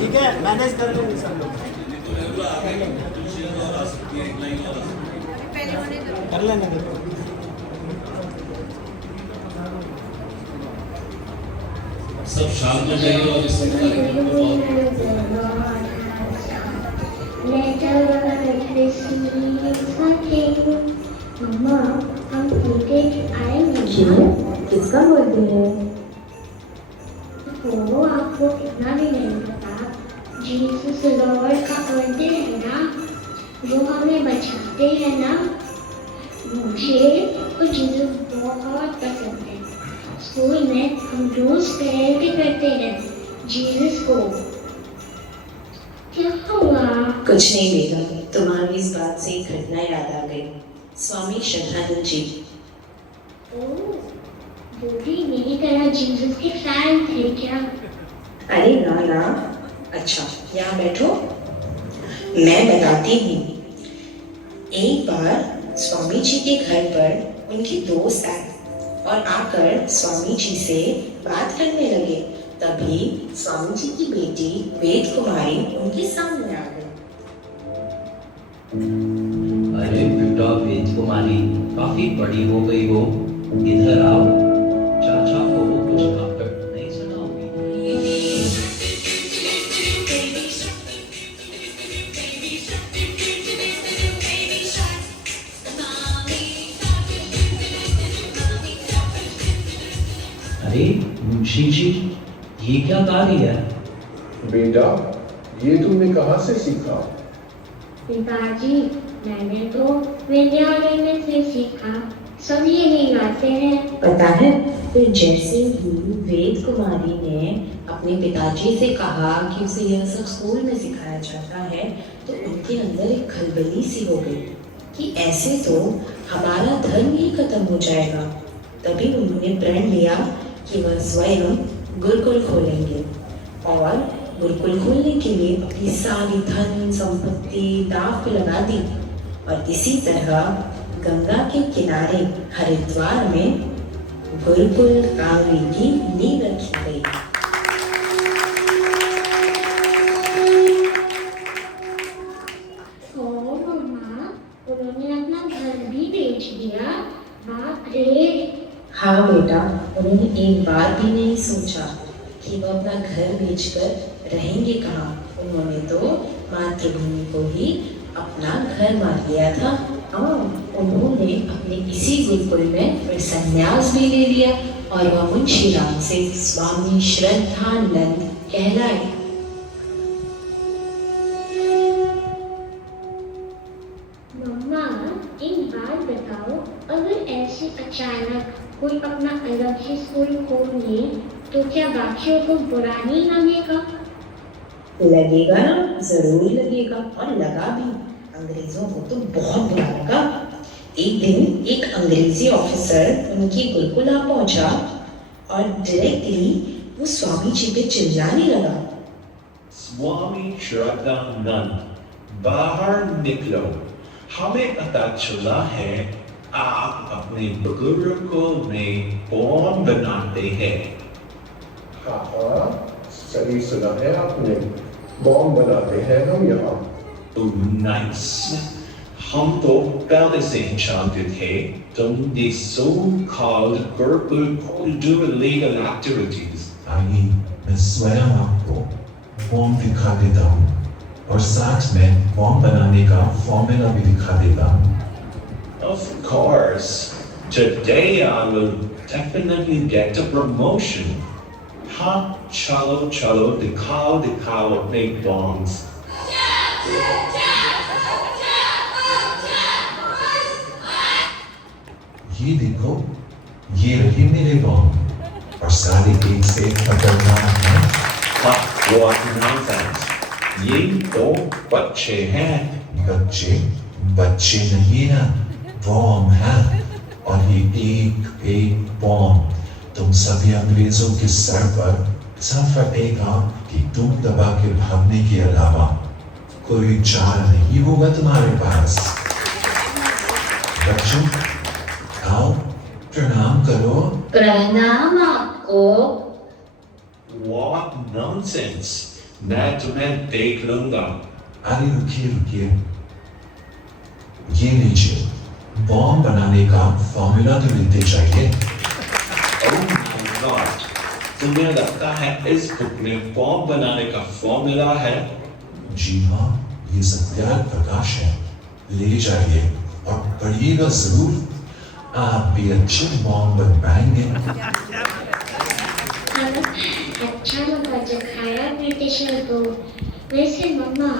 ठीक है, मैनेज कर लेंगे सब लोग, कर लेंगे देखो। सब शांत हो जाइए और इस कार्यक्रम को मम्मा, हम क्रिकेट आएंगे? क्यों? किसका बर्थडे है? वो आपको कितना भी नहीं पता, जीसस लॉर्ड का बर्थडे है ना, वो हमें बचाते हैं ना। मुझे तो जीसस बहुत पसंद है। स्कूल में हम रोज प्रेयर भी करते हैं जीसस को। क्या हुआ? कुछ नहीं बेटा, तुम्हारी इस बात से एक घटना याद आ गई। स्वामी श्रद्धानंद जी। वो भी मेरी तरह जीसस के फैन थे क्या? अरे ना ना, अच्छा यहाँ बैठो, मैं बताती हूँ। एक बार स्वामी जी के घर पर उनके दोस्त आए और आकर स्वामी जी से बात करने लगे। तभी स्वामी जी की बेटी वेद कुमारी उनके सामने आ गई। अरे बेटा वेद कुमारी, काफी बड़ी हो गई हो, इधर आओ, चाचा को कुछ गाकर नहीं सुनाओगी? अरे मुंशी जी, ये क्या गा रही है? बेटा, ये तुमने कहाँ से सीखा? पिताजी, मैंने तो विद्यालय में से सीखा, सब यही गाते हैं। पता है, फिर जैसे ही वेद कुमारी ने अपने पिताजी से कहा कि उसे यह सब स्कूल में सिखाया जाता है, तो उनके अंदर एक खलबली सी हो गई कि ऐसे तो हमारा धर्म ही खत्म हो जाएगा। तभी उन्होंने प्रण लिया कि वह स्वयं गुरुकुल खोलेंगे और गुरुकुल खोलने के लिए अपनी सारी धन संपत्ति दांव पे लगा दी। और इसी तरह गंगा के किनारे हरिद्वार में गुरुकुल काव्य की नींव रखी गई। ओ मम्मा, उन्होंने अपना घर भी बेच दिया? बाप रे! हाँ बेटा, उन्होंने एक बार भी नहीं सोचा कि वो अपना घर बेचकर रहेंगे कहाँ। उन्होंने तो मातृभूमि को ही अपना घर मान लिया था। और उन्होंने अपने इसी गुरुकुल में फिर संन्यास भी ले लिया और वह मुंशी राम से स्वामी श्रद्धानंद कहलाए। मम्मा, एक बात बताओ, अगर ऐसे अचानक कोई अपना अलग ही स्कूल खोल ले, तो क्या बाकियों को बुरा नहीं लगेगा? लगेगा ना, जरूर लगेगा, और लगा भी। अंग्रेजों को तो बहुत बुरा लगा। एक दिन एक अंग्रेजी ऑफिसर उनकी गुरुकुल आ पहुंचा और डायरेक्टली वो स्वामी जी पे चिल्लाने लगा। स्वामी श्रद्धानंद, बाहर निकलो, हमें पता चला है आप अपने गुरुकुल में बॉम्ब बनाते हैं। हाँ हाँ, सही सुना है आपने, बॉम्ब बनाते हैं हम यहाँ। Oh, nice. हम तो पहले से ही जानते थे तुम these so-called Gurukul do illegal activities. आइए, मैं स्वयं आपको फॉर्म दिखा देता हूँ और साथ में फॉर्म बनाने का फॉर्मूला भी दिखा देता हूँ। Of course, today I will definitely get a promotion. हाँ, चलो चलो दिखाओ दिखाओ अपने bombs. ये देखो, ये रहे मेरे बॉम्ब और सारे एक से खतरनाक हैं। What nonsense! ये तो बच्चे हैं। बच्चे बच्चे नहीं ना, बॉम्ब है, और ये एक एक बॉम्ब तुम सभी अंग्रेजों के सर पर ऐसा फटेगा कि तुम दबा के भागने के अलावा कोई चारा नहीं होगा तुम्हारे पास। बच्चों, आओ प्रणाम करो। प्रणाम आपको। What nonsense! मैं तुम्हें देख लूंगा। अरे रुकिए, ये लीजिए, बॉम्ब बनाने का फॉर्मूला तो लिखते चाहिए। Oh my God! तुम्हें लगता है इस बुक में बॉम्ब बनाने का फॉर्मूला है? जी हाँ, ये सत्याग्रह प्रकाश है। ले जाइए और पढ़िएगा जरूर, आप भी अच्छे बॉम्ब बन पाएंगे। अच्छा लगा जब खाया ब्रिटिशर को। वैसे मम्मा,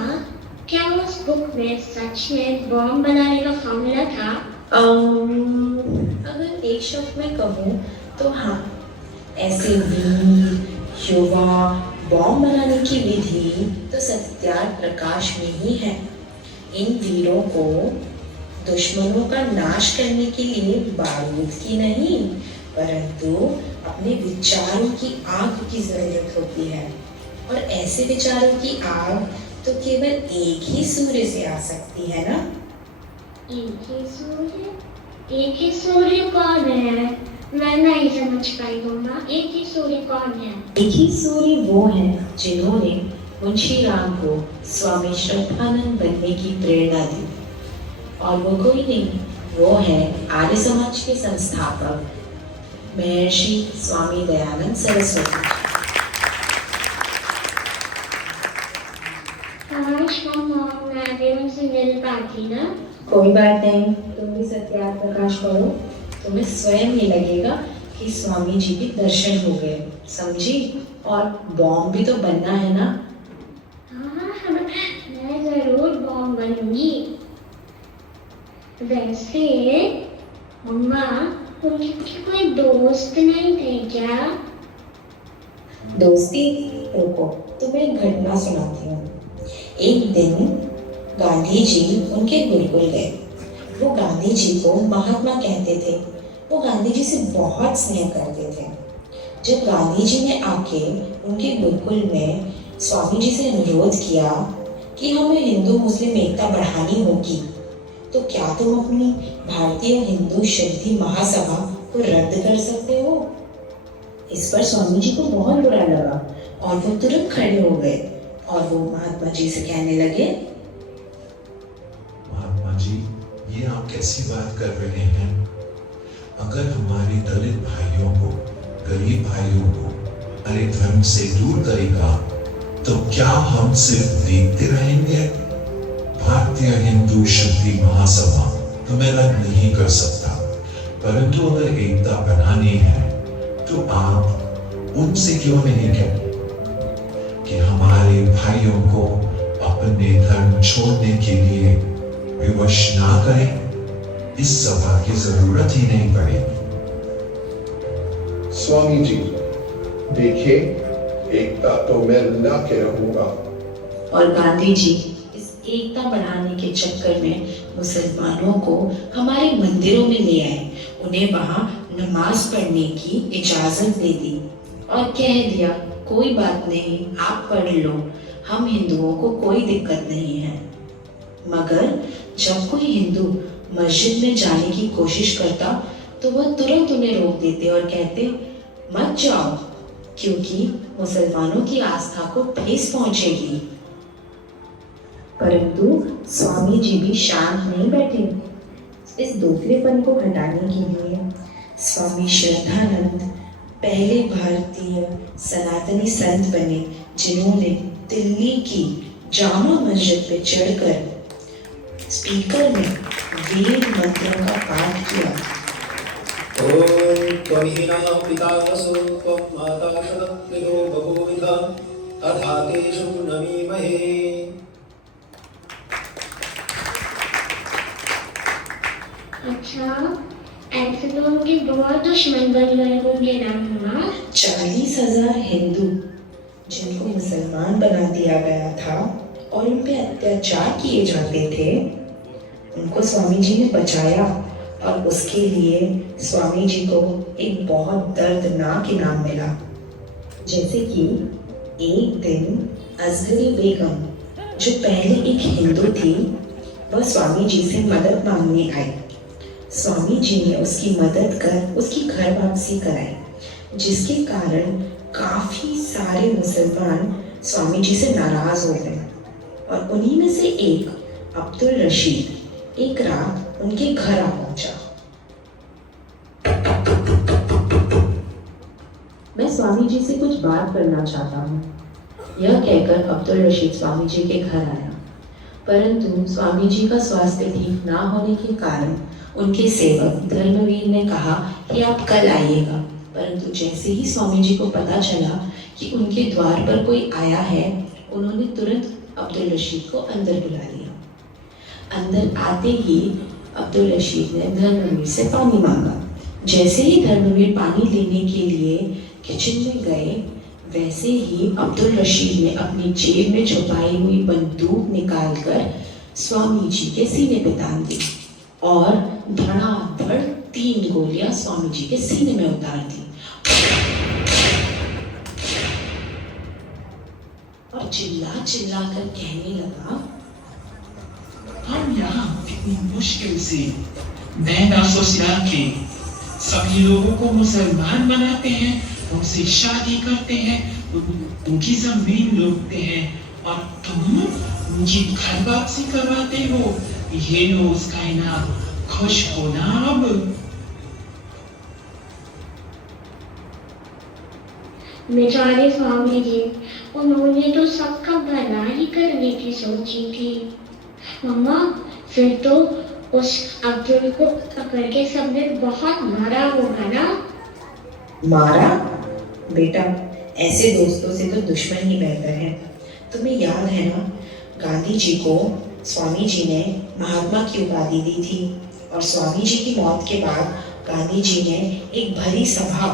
क्या उस बुक में सच में बॉम्ब बनाने का फॉर्मूला था? अगर एक शब्द में कहूँ तो हाँ, ऐसे वीर युवा बॉम्ब बनाने की विधि तो सत्याग्रह प्रकाश में ही है। इन वीरों को दुश्मनों का नाश करने के लिए बारूद की नहीं, परंतु अपने विचारों की आग की जरूरत होती है। और ऐसे विचारों की आग तो केवल एक ही सूर्य से आ सकती है ना? एक ही सूर्य? एक ही सूर्य कौन है? मैं नहीं समझ पाई मम्मा, एक ही सूर्य कौन है? एक ही सूर्य वो है जिन्होंने मुंशी राम को स्वामी श्रद्धानंद बनने की प्रेरणा दी, और वो कोई नहीं, वो है आर्य समाज के संस्थापक महर्षि स्वामी दयानंद सरस्वती। काश मम्मा मैं भी उनसे मिल पाती ना। कोई बात नहीं, तुम भी सत्याग्रह प्रकाश पढ़ो, तुम्हें स्वयं ही लगेगा कि स्वामी जी के दर्शन हो गए, समझी? और बॉम्ब भी तो बनना है ना? हाँ, मैं जरूर बॉम्ब बनूंगी। वैसे मम्मा, उनके कोई दोस्त नहीं थे क्या? दोस्ती? रुको, तुम्हें एक घटना सुनाती हूँ। एक दिन गांधी जी उनके गुरुकुल गए। वो गांधी जी को महात्मा कहते थे। वो गांधी जी से बहुत स्नेह करते थे। जब गांधी जी ने आके उनके गुरुकुल में स्वामी जी से अनुरोध किया कि हमें हिंदू मुस्लिम एकता बढ़ानी होगी, तो क्या तुम अपनी भारतीय हिंदू शक्ति महासभा को रद्द कर सकते हो? इस पर स्वामी जी को बहुत बुरा लगा और वो तुरंत खड़े हो गए और वो महात्मा जी से कहने लगे, महात्मा जी, ये आप कैसी बात कर रहे हैं? अगर हमारे दलित भाइयों को, गरीब भाइयों को हमारे धर्म से दूर करेगा, तो क्या हम सिर्फ देखते रहेंगे? भारतीय हिंदू शक्ति महासभा तुम्हें रद्द नहीं कर सकता, परंतु अगर एकता बनानी है तो आप उनसे क्यों नहीं कहते कि हमारे भाइयों को अपने धर्म छोड़ने के लिए विवश ना करें? इस सभा की जरूरत ही नहीं पड़ेगी। स्वामी जी, देखिए, एकता तो मैं ला के रहूंगा। और गांधी जी इस एकता बढ़ाने के चक्कर में मुसलमानों को हमारे मंदिरों में ले आए, उन्हें वहां नमाज पढ़ने की इजाजत दे दी और कह दिया, कोई बात नहीं, आप पढ़ लो, हम हिंदुओं को कोई दिक्कत नहीं है। मगर जब कोई हिंदू मस्जिद में जाने की कोशिश करता तो वह तुरंत उन्हें रोक देते और कहते, मत जाओ, क्योंकि मुसलमानों की आस्था को ठेस पहुंचेगी। परंतु स्वामी जी भी शांत नहीं बैठे। इस दोगलेपन को हटाने के लिए स्वामी श्रद्धानंद पहले भारतीय सनातनी संत बने जिन्होंने दिल्ली की जामा मस्जिद पे चढ़कर स्पीकर में वेद मंत्रों का पाठ किया। ओम त्वमिहिना पिता वसु त्वं माता शतपितो बभूविधा अधातेषु नमीमहे। अच्छा, ऐसे तो उनके बहुत दुश्मन बन गए होंगे ना मम्मा? 40,000 हिंदू जिनको मुसलमान बना दिया गया था और उन पे अत्याचार किए जाते थे, उनको स्वामी जी ने बचाया, और उसके लिए स्वामी जी को एक बहुत दर्दनाक इनाम मिला। जैसे कि एक दिन असगरी बेगम, जो पहले एक हिंदू थी, वह स्वामी जी से मदद मांगने आई। स्वामी जी ने उसकी मदद कर उसकी घर वापसी कराई, जिसके कारण काफी सारे मुसलमान स्वामी जी से नाराज हो गए और उन्हीं में से एक अब्दुल रशीद एक रात उनके घर आ पहुंचा। मैं स्वामी जी से कुछ बात करना चाहता हूँ, यह कहकर अब्दुल रशीद स्वामी जी के घर आया, परंतु स्वामी जी का स्वास्थ्य ठीक ना होने के कारण उनके सेवक धर्मवीर ने कहा कि आप कल आइएगा। परंतु जैसे ही स्वामी जी को पता चला कि उनके द्वार पर कोई आया है, उन्होंने तुरंत अब्दुल रशीद को अंदर बुला लिया। अंदर आते ही अब्दुल रशीद ने धर्मवीर से पानी मांगा। जैसे ही धर्मवीर पानी लेने के लिए किचन में गए, वैसे ही अब्दुल रशीद ने अपनी जेब में छुपाई हुई बंदूक निकालकर स्वामी जी के सीने पे तान दी और धड़ाधड़ 3 गोलियां स्वामी जी के सीने में उतार दी और चिल्ला चिल्ला कर कहने लगा, हम यहाँ इतनी मुश्किल से नैना ससुरा के सभी लोगों को मुसलमान बनाते हैं, उनसे शादी करते हैं, उनकी जमीन लूटते हैं और तुम उनकी घर वापसी करवाते हो। ये लो उसका इनाम, खुश हो ना अब? बेचारे स्वामी जी, उन्होंने तो सबका भला ही करने की सोची थी। मम्मा, फिर तो उस अब्दुल को पकड़ के सबने बहुत मारा होगा ना? मारा? बेटा, ऐसे दोस्तों से तो दुश्मन ही बेहतर है। तुम्हें याद है ना, गांधी जी को स्वामी जी ने महात्मा की उपाधि दी थी और स्वामी जी की मौत के बाद गांधी जी ने एक भरी सभा,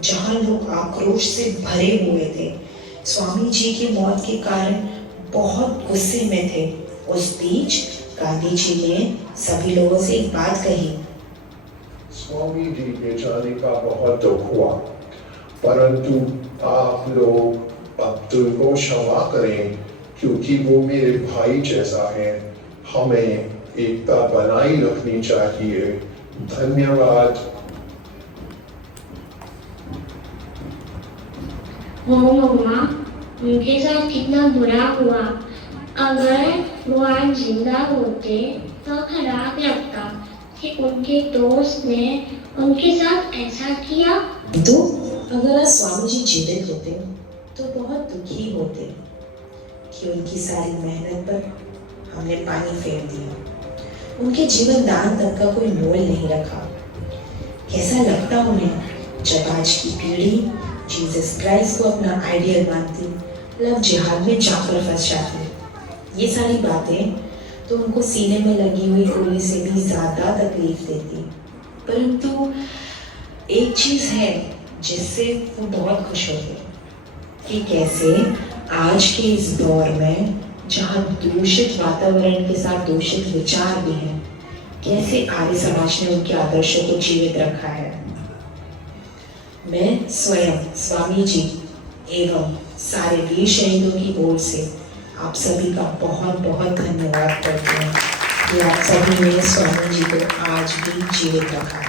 जहां लोग आक्रोश से भरे हुए थे, स्वामी जी की मौत के कारण बहुत गुस्से में थे। उस बीच गांधी जी ने सभी लोगों से एक बात कही। स्वामी जी के जाने का बहुत दुख हुआ, परंतु आप लोग अब्दुल को क्षमा करें, क्योंकि वो मेरे भाई जैसा है। हमें एकता बनाई रखनी चाहिए। धन्यवाद। हो मम्मा, उनके साथ कितना बुरा हुआ। अगर वो आज जिंदा होते तो खराब लगता कि उनके दोस्त ने उनके साथ ऐसा किया। तो अगर आज स्वामी जी जीवित होते तो बहुत दुखी होते कि उनकी सारी मेहनत पर हमने पानी फेर दिया, उनके जीवन दान तक का कोई मोल नहीं रखा। कैसा लगता उन्हें जब आज की पीढ़ी जीसस क्राइस्ट को अपना आइडियल मानती, लव जिहाद में जाकर फंस जाती। ये सारी बातें तो उनको सीने में लगी हुई गोली से भी ज्यादा तकलीफ देती। परंतु एक चीज है जिससे वो बहुत खुश होते कि कैसे आज के इस दौर में, जहाँ दूषित वातावरण के साथ दूषित विचार भी हैं, कैसे आर्य समाज ने उनके आदर्शों को जीवित रखा है। मैं स्वयं स्वामी जी एवं सारे वीर शहीदों की ओर से आप सभी का बहुत बहुत धन्यवाद करती हूँ कि आप सभी ने स्वामी जी को आज भी जीवित रखा है।